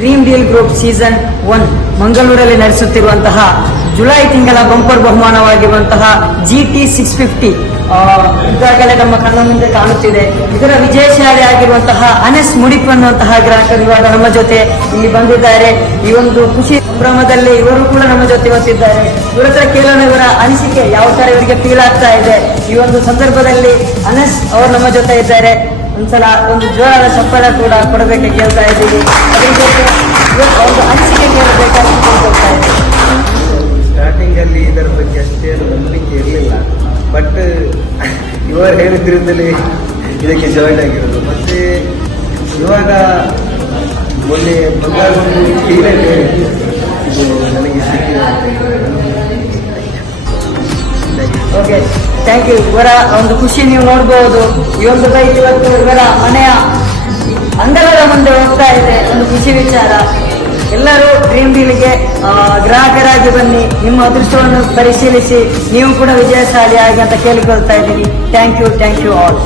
Dream deal group season one ಮಂಗಳೂರಲ್ಲಿ ನಡೆಸುತ್ತಿರುವಂತಹ July ತಿಂಗಳ ಬಂಪರ್ ಬಹುಮಾನವಾಗಿರುವಂತಹ ಜಿ ಟಿ ಸಿಕ್ಸ್ ಫಿಫ್ಟಿ ಈಗಾಗಲೇ ನಮ್ಮ ಕಣ್ಣ ಮುಂದೆ ಕಾಣುತ್ತಿದೆ. ಇದರ ವಿಜಯಶಾಲಿ ಆಗಿರುವಂತಹ ಅನಸ್ ಮುಡಿಪ್ ಅನ್ನುವಂತಹ ಗ್ರಾಹಕರು ಇವಾಗ ನಮ್ಮ ಜೊತೆ ಇಲ್ಲಿ ಬಂದಿದ್ದಾರೆ. ಈ ಒಂದು ಖುಷಿ ಸಂಭ್ರಮದಲ್ಲಿ ಇವರು ಕೂಡ ನಮ್ಮ ಜೊತೆ ಬಂದಿದ್ದಾರೆ ಇವರ ಹತ್ರ ಕೇಳೋಣ ಇವರ ಅನಿಸಿಕೆ ಯಾವ ತರ ಇವರಿಗೆ ಫೀಲ್ ಆಗ್ತಾ ಇದೆ? ಈ ಒಂದು ಸಂದರ್ಭದಲ್ಲಿ ಅನಸ್ ಅವರು ನಮ್ಮ ಜೊತೆ ಇದ್ದಾರೆ. ಒಂದ್ಸಲ ಒಂದು ಜೋರಾದ ಚಪ್ಪಳ ಕೂಡ ಕೊಡಬೇಕು ಕೇಳ್ತಾ ಇದ್ದೀವಿ. ಅದ್ರ ಜೊತೆ ಒಂದು ಅನಿಸಿಕೆ ಕೇಳಬೇಕಾಗಿ ಕೇಳ್ಕೊಳ್ತಾ ಇದ್ದೀವಿ. ಸ್ಟಾರ್ಟಿಂಗ್ ಅಲ್ಲಿ ಇದರ ಬಗ್ಗೆ ಅಷ್ಟೇನು ನಂಬಿಕೆ ಇರಲಿಲ್ಲ. ಬಟ್ ಇವರು ಹೇಳಿದ್ರಿಂದಲೇ ಇದಕ್ಕೆ ಜಾಯಿನ್ ಆಗಿರೋದು. ಮತ್ತೆ ಇವಾಗ ಮೊನ್ನೆ ಬಂಗಾರ ಒಂದು ಇದು ನನಗೆ ಸಿಕ್ಕಿದೆ ಓಕೆ ಥ್ಯಾಂಕ್ ಯು ಇವರ ಒಂದು ಖುಷಿ ನೀವು ನೋಡಬಹುದು ಈ ಒಂದು ಬೈಕ್ ಇವತ್ತು ಇವರ ಮನೆಯ ಅಂಗಳದ ಮುಂದೆ ಹೋಗ್ತಾ ಇದೆ. ಒಂದು ಖುಷಿ ವಿಚಾರ. ಎಲ್ಲರೂ ಡ್ರೀಮ್ ಡೀಲ್ಗೆ ಗ್ರಾಹಕರಾಗಿ ಬನ್ನಿ. ನಿಮ್ಮ ಅದೃಷ್ಟವನ್ನು ಪರಿಶೀಲಿಸಿ. ನೀವು ಕೂಡ ವಿಜಯಶಾಲಿ ಆಗಿ ಅಂತ ಕೇಳಿಕೊಳ್ತಾ ಇದ್ದೀನಿ. Thank you thank you all